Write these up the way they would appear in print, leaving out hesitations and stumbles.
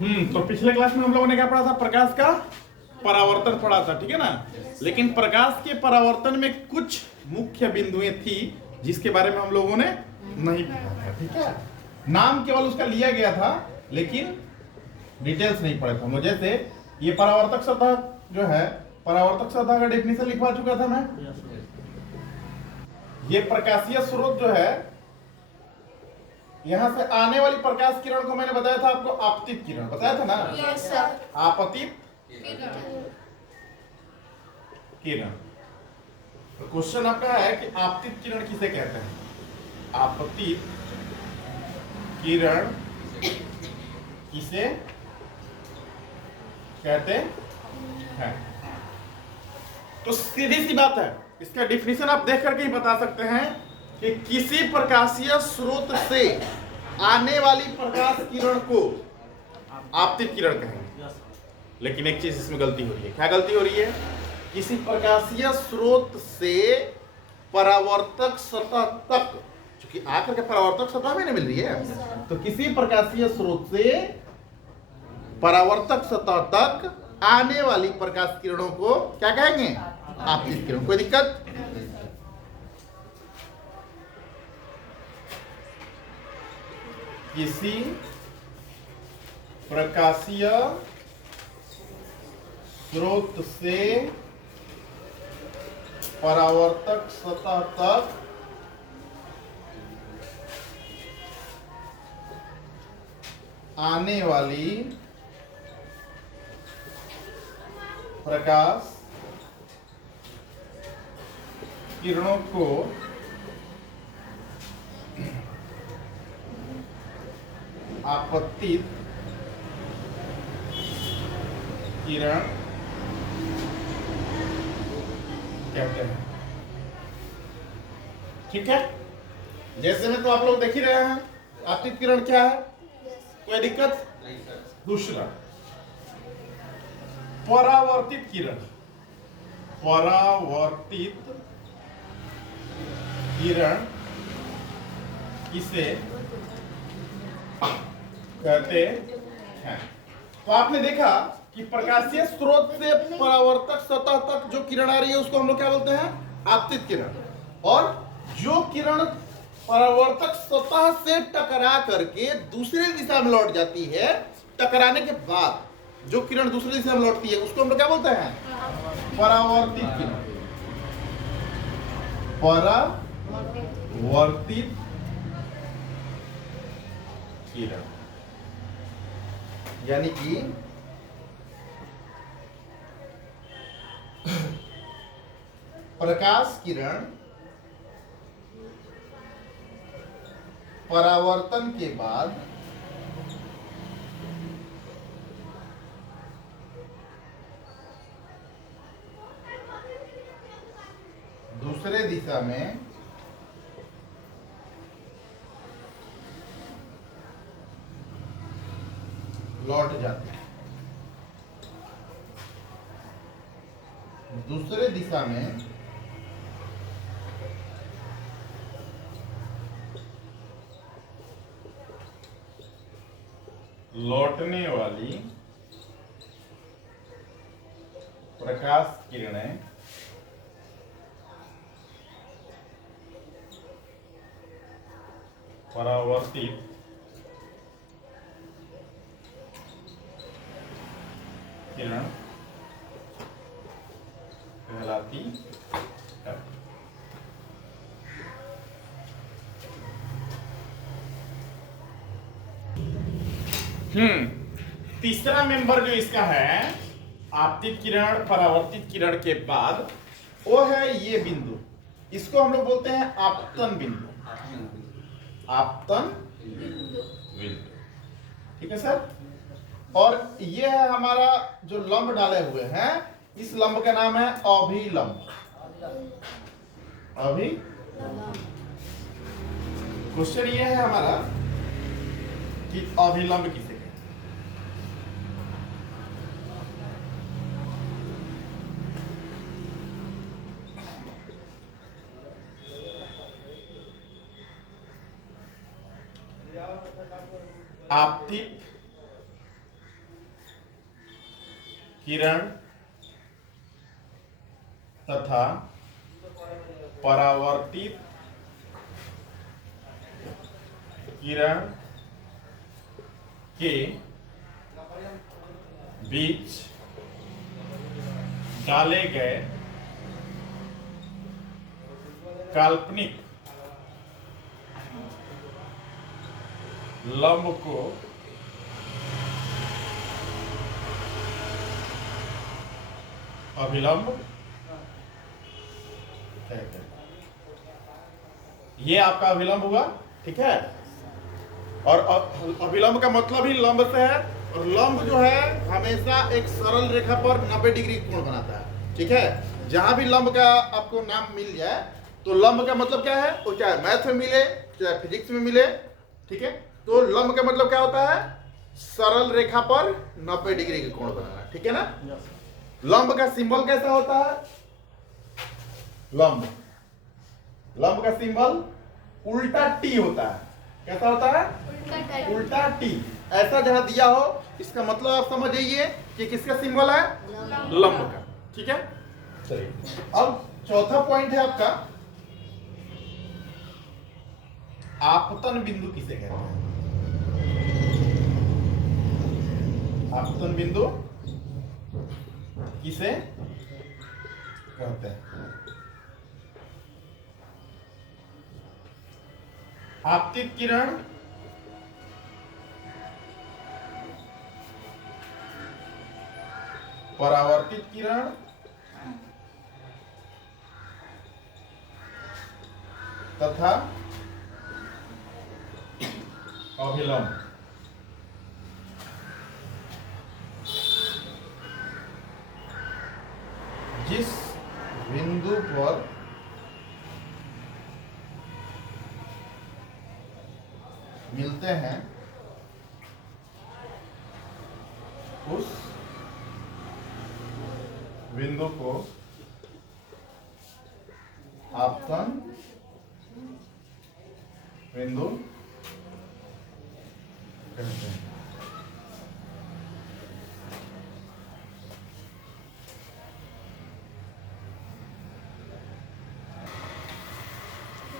तो पिछले क्लास में हम लोगों ने क्या पढ़ा था? प्रकाश का परावर्तन पढ़ा था, ठीक है ना। लेकिन प्रकाश के परावर्तन में कुछ मुख्य बिंदुएं थी जिसके बारे में हम लोगों ने नहीं पढ़ा था, ठीक है। नाम केवल उसका लिया गया था लेकिन डिटेल्स नहीं पढ़े थे हम लोग। जैसे ये परावर्तक सतह जो है, परावर्तक सतह का डेफिनेशन लिखवा चुका था मैं। ये प्रकाशीय स्रोत जो है, यहां से आने वाली प्रकाश किरण को मैंने बताया था आपको आपतित किरण, बताया था ना। Yes sir. आपतित किरण। तो क्वेश्चन आपका है कि आपतित किरण किसे कहते हैं? आपतित किरण किसे कहते हैं? तो सीधी सी बात है, इसका डिफिनेशन आप देख करके ही बता सकते हैं कि किसी प्रकाशीय स्रोत से आने वाली प्रकाश किरण को आपतित किरण कहेंगे। लेकिन एक चीज इसमें गलती हो रही है। क्या गलती हो रही है? किसी प्रकाशीय स्रोत से परावर्तक सतह तक, क्योंकि आकर के परावर्तक सतह में नहीं मिल रही है, तो किसी प्रकाशीय स्रोत से परावर्तक सतह तक आने वाली प्रकाश किरणों को क्या कहेंगे? आपतित किरण। कोई दिक्कत? किसी प्रकाशीय स्रोत से परावर्तक सतह तक आने वाली प्रकाश किरणों को आपतित किरण कहते हैं, ठीक है। जैसे में तो आप लोग देख ही रहे हैं आपतित किरण क्या है, कोई दिक्कत? दूसरा परावर्तित किरण। परावर्तित किरण किसे कहते हैं? तो आपने देखा कि प्रकाशीय स्रोत से परावर्तक सतह तक जो किरण आ रही है उसको हम लोग क्या बोलते हैं? आपतित किरण। और जो किरण परावर्तक सतह से टकरा करके दूसरे दिशा में लौट जाती है, टकराने के बाद जो किरण दूसरी दिशा में लौटती है उसको हम लोग क्या बोलते हैं? परावर्तित किरण। परावर्तित किरण यानी कि प्रकाश किरण परावर्तन के बाद दूसरे दिशा में लौट जाती है। दूसरे दिशा में लौटने वाली प्रकाश किरणें परावर्तित किरण कहलाती है। तीसरा मेंबर जो इसका है आपतित किरण परावर्तित किरण के बाद, वो है ये बिंदु। इसको हम लोग बोलते हैं आपतन बिंदु। आपतन बिंदु, ठीक है सर। और ये है हमारा जो लंब डाले हुए हैं, इस लंब का नाम है अभिलंब। क्वेश्चन ये है हमारा कि अभिलंब किसे कहते हैं? आपतित किरण तथा परावर्तित किरण के बीच डाले गए काल्पनिक लंब को अभिलंब कहते हैं। ये आपका अभिलंब हुआ, ठीक है। और अभिलंब का मतलब ही लंब से है, और लंब जो है हमेशा एक सरल रेखा पर 90 डिग्री कोण बनाता है, ठीक है। जहां भी लंब का आपको नाम मिल जाए तो लंब का मतलब क्या है, वो चाहे मैथ में मिले चाहे फिजिक्स में मिले, ठीक है। तो लंब का मतलब क्या होता है, सरल रेखा पर 90 डिग्री का कोण बनाना, ठीक है ना। लंब का सिंबल कैसा होता है, लंब का सिंबल उल्टा टी होता है। कैसा होता है, उल्टा टी। ऐसा जहां दिया हो इसका मतलब आप समझ जाइए कि किसका सिंबल है, लंब का, ठीक है। चलिए अब चौथा पॉइंट है आपका, आपतन बिंदु किसे कहते हैं। आपतन बिंदु किसे कहते हैं। आपतित किरण परावर्तित किरण तथा अभिलंब जिस बिंदु पर मिलते हैं उस बिंदु को आपतन बिंदु कहते हैं।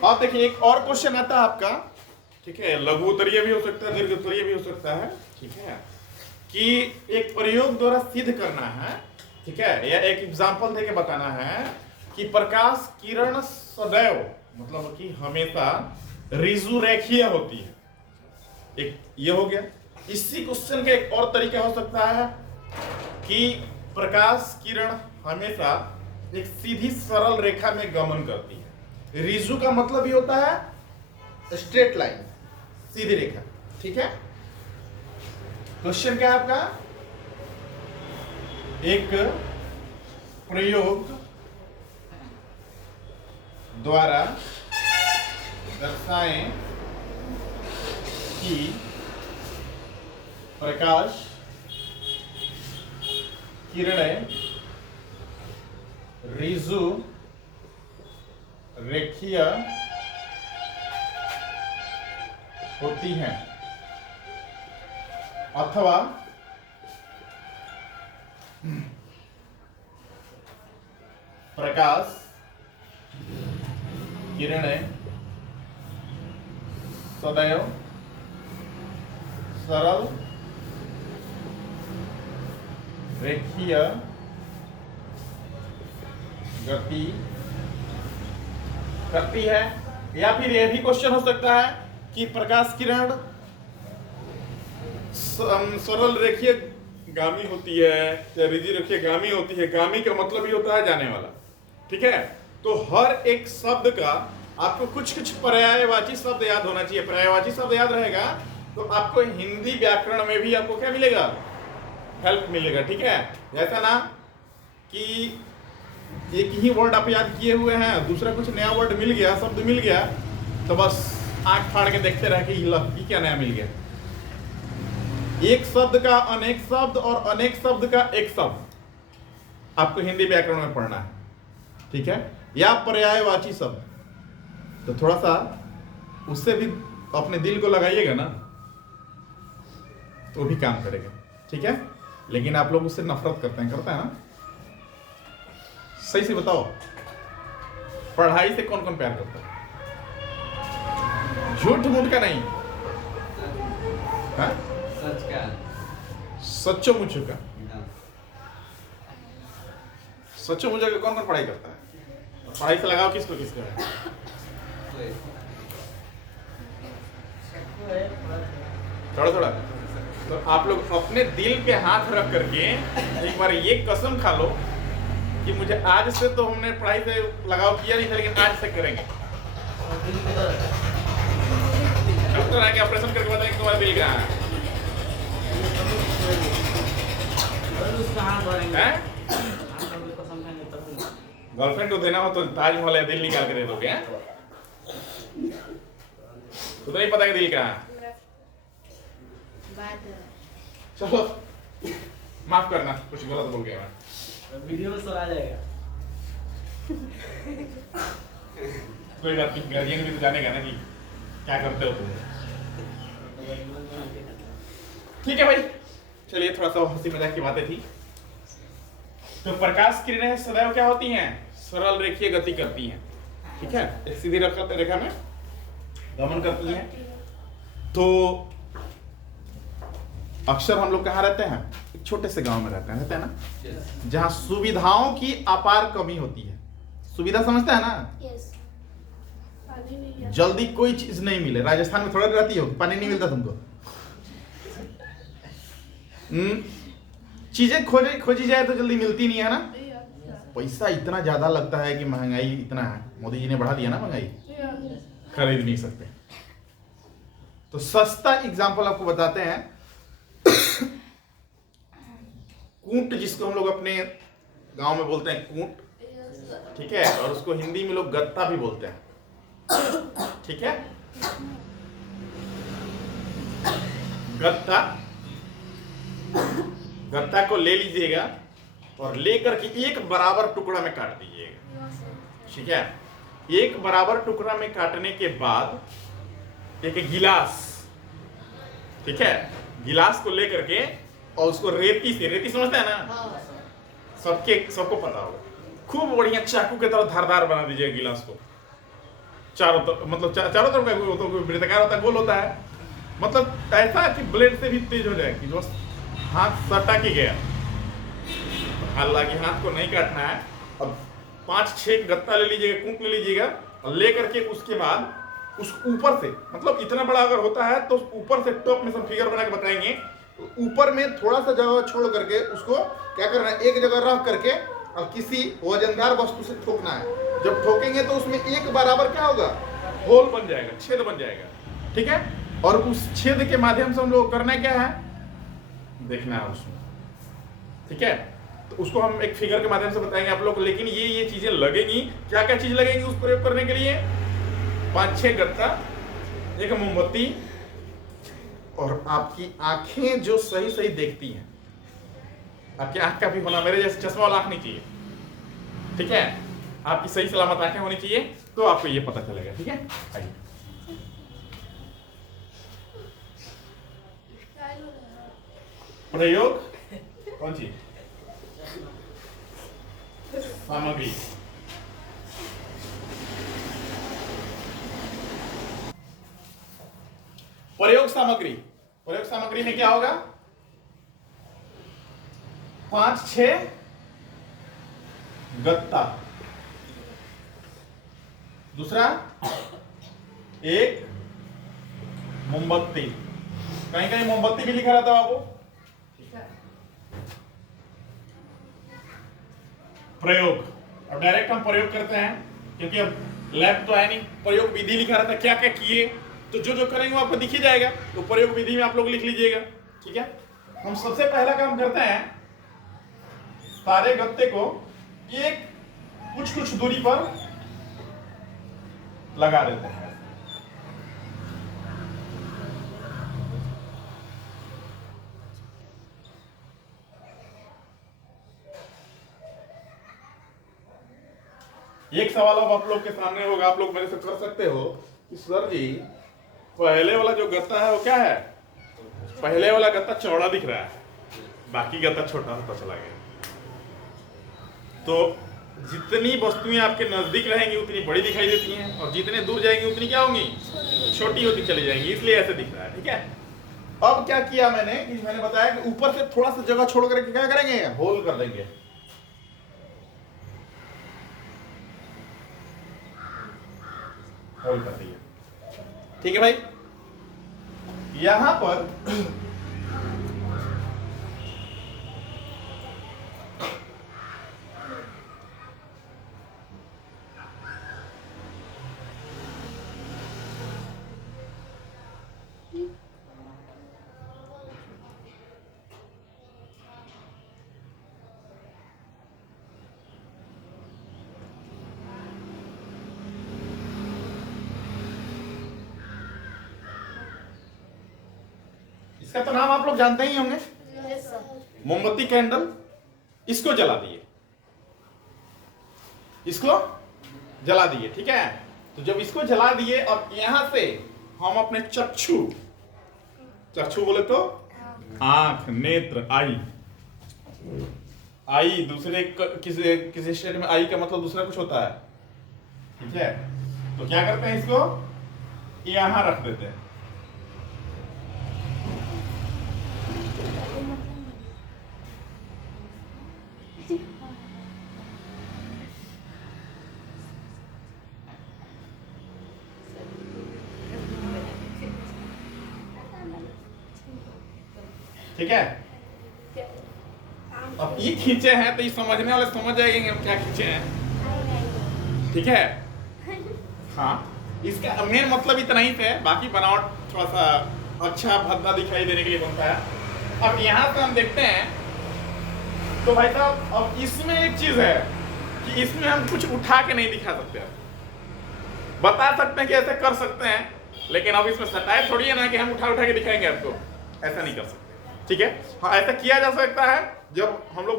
अब देखिए एक और क्वेश्चन आता है आपका, ठीक है। लघु उत्तरीय भी हो सकता है, दीर्घ उत्तरीय भी हो सकता है, ठीक है। कि एक प्रयोग द्वारा सिद्ध करना है, ठीक है, या एक एग्जांपल देके बताना है कि प्रकाश किरण सदैव, मतलब कि हमेशा ऋजु रेखीय होती है। एक ये हो गया। इसी क्वेश्चन का एक और तरीका हो सकता है कि प्रकाश किरण हमेशा एक सीधी सरल रेखा में गमन करती है। ऋजु का मतलब ही होता है स्ट्रेट लाइन, सीधी रेखा, ठीक है। क्वेश्चन क्या है आपका, एक प्रयोग द्वारा दर्शाएं कि प्रकाश किरणें ऋजु रेखीय होती हैं अथवा प्रकाश किरणें सदैव सरल रेखीय गति करती है। या फिर यह भी क्वेश्चन हो सकता है कि प्रकाश किरण सरल रेखीय गामी होती है या ऋजु रेखीय गामी होती है। गामी का मतलब ही होता है जाने वाला, ठीक है। तो हर एक शब्द का आपको कुछ कुछ पर्यायवाची शब्द याद होना चाहिए। पर्यायवाची शब्द याद रहेगा तो आपको हिंदी व्याकरण में भी आपको क्या मिलेगा, हेल्प मिलेगा, ठीक है। ऐसा ना कि एक ही वर्ड आप याद किए हुए हैं, दूसरा कुछ नया वर्ड मिल गया, शब्द मिल गया, तो बस आंख फाड़ के देखते रहे कि क्या नया मिल गया। एक शब्द का अनेक शब्द और अनेक शब्द का एक शब्द आपको हिंदी व्याकरण में पढ़ना है, ठीक है। या पर्यायवाची शब्द, तो थोड़ा सा उससे भी अपने दिल को लगाइएगा ना, तो भी काम करेगा, ठीक है। लेकिन आप लोग उससे नफरत करते हैं, करता है ना? सही से बताओ, पढ़ाई से कौन कौन प्यार करता है? झूठ मूठ का नहीं, हाँ? सच का। सच्चो मुझो का। सच्चो मुझो का कौन कौन पढ़ाई करता है? पढ़ाई से लगाओ किसको किसको है? थोड़ा थोड़ा। तो आप लोग अपने दिल पे हाथ रख करके एक बार ये कसम खा लो कि मुझे आज से, तो हमने पढ़ाई से लगाव किया नहीं था, लेकिन आज से करेंगे। डॉक्टर आके ऑपरेशन करके बताएंगे तुम्हारा दिल कहाँ है? गर्लफ्रेंड को देना हो तो ताजमहल या दिल निकाल के दे दोगे? तो नहीं पता कि दिल कहाँ है? चलो माफ करना, कुछ गलत बोल गया मैं। वीडियो में आ जाएगा। कोई बात नहीं, गार्जियन भी तो जानेगा ना कि क्या करते हो तुम। ठीक है भाई, चलिए थोड़ा सा हंसी मजाक की बातें थी। तो प्रकाश किरणें सदैव क्या होती हैं? सरल रेखीय गति करती हैं, ठीक है? एक सीधी रेखा में गमन करती हैं। तो अक्सर हम लोग कहाँ रहते हैं? एक छोटे से गांव में रहते हैं ना, जहाँ सुविधाओं की अपार कमी होती है। सुविधा समझते हैं ना? जल्दी कोई चीज नहीं मिले। राजस्थान में थोड़ा रहती हो, पानी नहीं मिलता तुमको? चीजें खोजी जाए तो जल्दी मिलती नहीं है ना? पैसा इतना ज्यादा लगता है कि महंगाई इतना है, मोदी जी ने बढ़ा दिया ना महंगाई, खरीद नहीं सकते। तो सस्ता एग्जांपल आपको बताते हैं। कूट, जिसको हम लोग अपने गांव में बोलते हैं कूट, ठीक है? और उसको हिंदी में लोग गत्ता भी बोलते हैं, ठीक है? गत्ता को ले लीजिएगा और लेकर के एक बराबर टुकड़ा में काट दीजिएगा, ठीक है? एक बराबर टुकड़ा में काटने के बाद एक गिलास, ठीक है? गिलास को लेकर के और उसको रेती समझते हैं ना? सबको पता होगा। खूब बढ़िया चाकू के तरह धारदार बना दीजिएगा गिलास को, चारों तरफ, मतलब चारों तरफ का तो वृत्ताकार होता है, गोल होता है, मतलब ऐसा कि ब्लेड से भी तेज हो जाए कि जो हाथ सटा के गया। हालांकि हाथ को नहीं काटना है। अब 5-6 गत्ता ले लीजिएगा, कूट ले लीजिएगा और लेकर के उसके बाद उस ऊपर से, मतलब इतना बड़ा अगर होता है तो ऊपर से टॉप में सब फिगर बना के बताएंगे। ऊपर में थोड़ा सा जगह छोड़ करके उसको क्या करना है, एक जगह रख करके और किसी वजनदार वस्तु से ठोकना है। जब ठोकेंगे तो उसमें एक बराबर क्या होगा, होल बन जाएगा, छेद बन जाएगा, ठीक है? और उस छेद के माध्यम से हम लोग करना क्या है, देखना है उसमें, ठीक है? तो उसको हम एक फिगर के माध्यम से बताएंगे आप लोग को। लेकिन ये चीजें लगेंगी, क्या क्या चीज लगेंगी उस प्रयोग करने के लिए? 5-6 गत्ता, एक मोमबत्ती, और आपकी आंखें जो सही सही देखती हैं। आपकी आंख का भी होना, मेरे जैसे चश्मा वाला आंख नहीं चाहिए, ठीक है? आपकी सही सलामत आंखें होनी चाहिए, तो आपको ये पता चलेगा, ठीक है? आइए। प्रयोग कौन सी सामग्री? प्रयोग सामग्री में क्या होगा? 5-6 गत्ता, दूसरा एक मोमबत्ती, कहीं कहीं मोमबत्ती भी लिखा रहता है बाबू। प्रयोग, अब डायरेक्ट हम प्रयोग करते हैं क्योंकि अब लैब तो है नहीं। प्रयोग विधि लिखा रहता है, क्या क्या किए, तो जो करेंगे वो आपको दिख ही जाएगा। तो प्रयोग विधि में आप लोग लिख लीजिएगा, ठीक है? हम सबसे पहला काम करते हैं, सारे गत्ते को एक कुछ दूरी पर लगा देते हैं। एक सवाल अब आप लोग के सामने होगा, आप लोग मेरे से कर सकते हो कि सर जी पहले वाला जो गत्ता है वो क्या है? पहले वाला गत्ता चौड़ा दिख रहा है, बाकी गत्ता छोटा होता चला गया। तो जितनी वस्तुएं आपके नजदीक रहेंगी उतनी बड़ी दिखाई देती हैं, और जितने दूर जाएंगी उतनी क्या होंगी, छोटी होती चली जाएंगी, इसलिए ऐसे दिख रहा है। ठीक है, अब क्या किया मैंने कि मैंने बताया कि ऊपर से थोड़ा सा जगह छोड़ करके क्या करेंगे, होल कर देंगे। होल कर दिया। ठीक है भाई, यहां पर इसका तो नाम आप लोग जानते ही होंगे, मोमबत्ती कैंडल। इसको जला दिए, इसको जला दिए। ठीक है, तो जब इसको जला दिए और यहां से हम अपने चक्षु, चक्षु बोले तो आंख, नेत्र, आई दूसरे किसी किसी स्टेट में आई का मतलब दूसरा कुछ होता है। ठीक है, तो क्या करते हैं, इसको यहां रख देते हैं। ठीक है, अब ये खींचे हैं तो ये समझने वाले समझ जाएंगे हम क्या खींचे हैं। ठीक है, हाँ, इसका मेन मतलब इतना ही है, बाकी बनावट थोड़ा सा अच्छा भद्दा दिखाई देने के लिए बनता है। अब यहां से हम देखते हैं तो भाई साहब, अब इसमें एक चीज है कि इसमें हम कुछ उठा के नहीं दिखा सकते। बता सकते हैं कि ऐसे कर सकते हैं, लेकिन अब इसमें सटाई थोड़ी है ना कि हम उठा के दिखाएंगे आपको, ऐसा नहीं कर सकते। ठीक है, हाँ, ऐसा किया जा सकता है जब हम लोग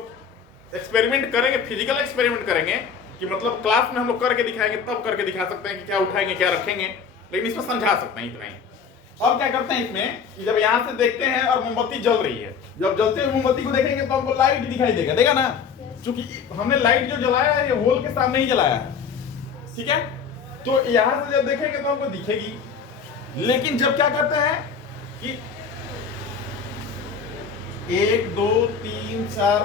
एक्सपेरिमेंट करेंगे, फिजिकल एक्सपेरिमेंट करेंगे, कि मतलब क्लास में हम लोग करके दिखाएंगे, तब करके दिखा सकते हैं कि क्या उठाएंगे क्या रखेंगे, लेकिन इसमें समझा सकते हैं इतना ही। अब क्या करते हैं इसमें कि जब यहां से देखते हैं और मोमबत्ती जल रही है, जब जलते हुए मोमबत्ती को देखेंगे तो हमको लाइट दिखाई देगा ना, क्योंकि हमने लाइट जो जलाया है ये होल के सामने ही जलाया है। ठीक है, तो यहां से जब देखेंगे तो हमको दिखेगी। लेकिन जब क्या करते हैं कि 1 2 3 4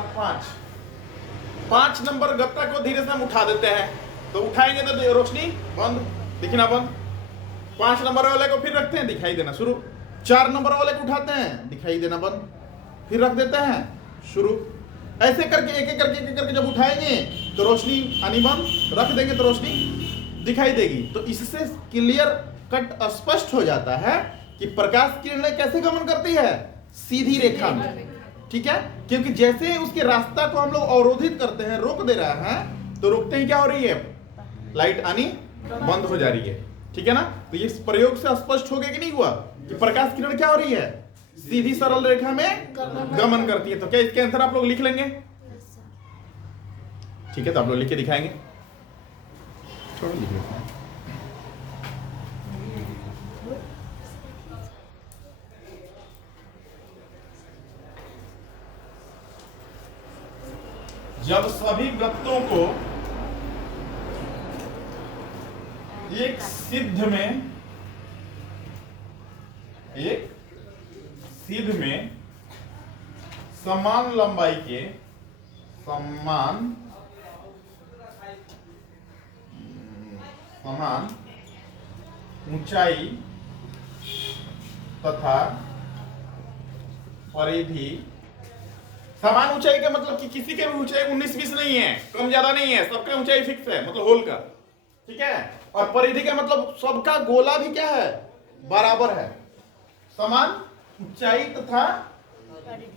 5 नंबर गत्ता को धीरे से हम उठा देते हैं, तो उठाएंगे तो रोशनी बंद, दिखना बंद। 5 नंबर वाले को फिर रखते हैं, दिखाई देना शुरू। 4 नंबर वाले को उठाते हैं, दिखाई देना बंद, फिर रख देते हैं, शुरू। ऐसे करके एक एक करके जब उठाएंगे तो रोशनी आनी बंद, रख देंगे तो रोशनी दिखाई देगी। तो इससे क्लियर कट स्पष्ट हो जाता है कि प्रकाश किरणें कैसे गमन करती है, सीधी रेखा में। ठीक है, क्योंकि जैसे उसके रास्ता को हम लोग अवरोधित करते हैं, रोक दे रहा है, तो रोकते ही क्या हो रही है, लाइट आनी बंद हो जा रही है। ठीक है ना, तो ये प्रयोग से स्पष्ट हो गया कि नहीं हुआ कि प्रकाश किरण क्या हो रही है, सीधी सरल रेखा में गमन करती है। तो क्या इसके आंसर आप लोग लिख लेंगे? ठीक है, तो आप लोग लिख के दिखाएंगे, छोड़ो लिख लेते हैं। जब सभी गत्तों को एक सिद्ध में समान लंबाई के, समान ऊंचाई तथा परिधि, समान ऊंचाई का मतलब कि किसी के भी ऊंचाई 19-20 नहीं है, कम ज्यादा नहीं है, सबका ऊंचाई फिक्स है, मतलब होल का। ठीक है, और परिधि का मतलब सबका गोला भी क्या है, बराबर है। समान ऊंचाई तथा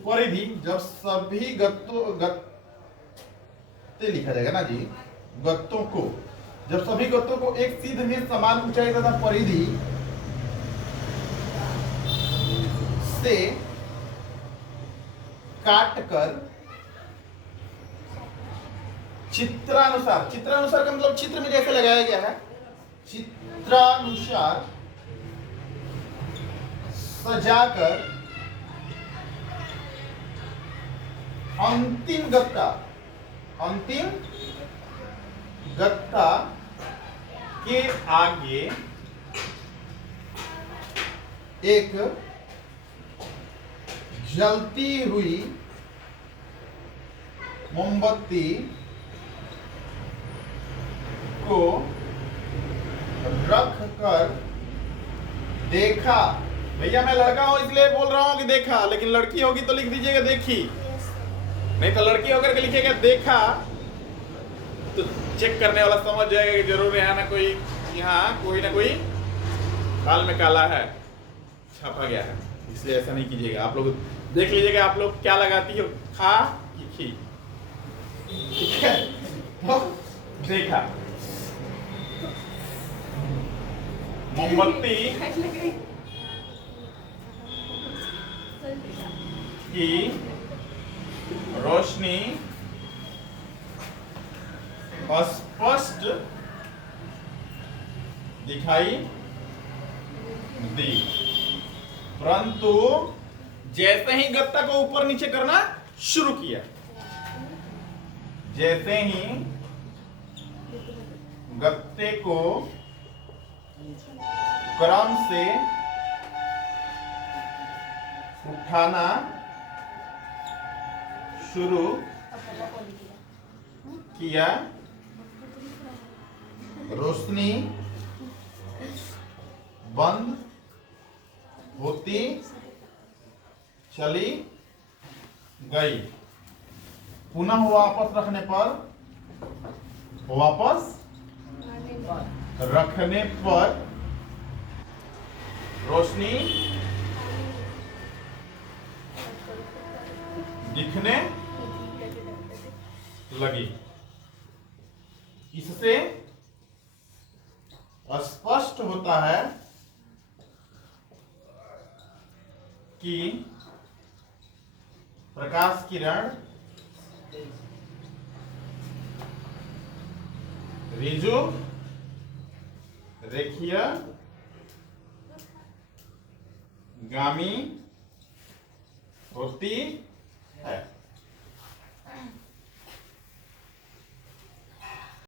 परिधि, जब सभी गत्ते लिखा जाएगा ना जी, गत्तों को, जब सभी गत्तों को एक सीध में समान ऊंचाई तथा परिधि से काटकर चित्रानुसार, चित्रानुसार का मतलब चित्र में जैसे लगाया गया है, चित्रानुसार सजाकर अंतिम गत्ता, अंतिम गत्ता के आगे एक जलती हुई मोमबत्ती को रख कर देखा। भैया मैं लड़का हूं इसलिए बोल रहा हूं कि देखा, लेकिन लड़की होगी तो लिख दीजिएगा देखी, नहीं तो लड़की होकर के लिखेगा देखा तो चेक करने वाला समझ जाएगा कि जरूर यहाँ कोई ना कोई बाल में काला है, छापा गया है, इसलिए ऐसा नहीं कीजिएगा। आप लोग देख लीजिएगा आप लोग क्या लगाती हो, खा कि खी, ठीक है। तो देखा मोमबत्ती की रोशनी स्पष्ट दिखाई दी, परंतु जैसे ही गत्ता को ऊपर नीचे करना शुरू किया, जैसे ही गत्ते को क्रम से उठाना शुरू किया, रोशनी बंद होती चली गई। पुनः वापस रखने पर रोशनी दिखने लगी। इससे स्पष्ट होता है कि प्रकाश किरण ऋजु रेखीय गामी होती है।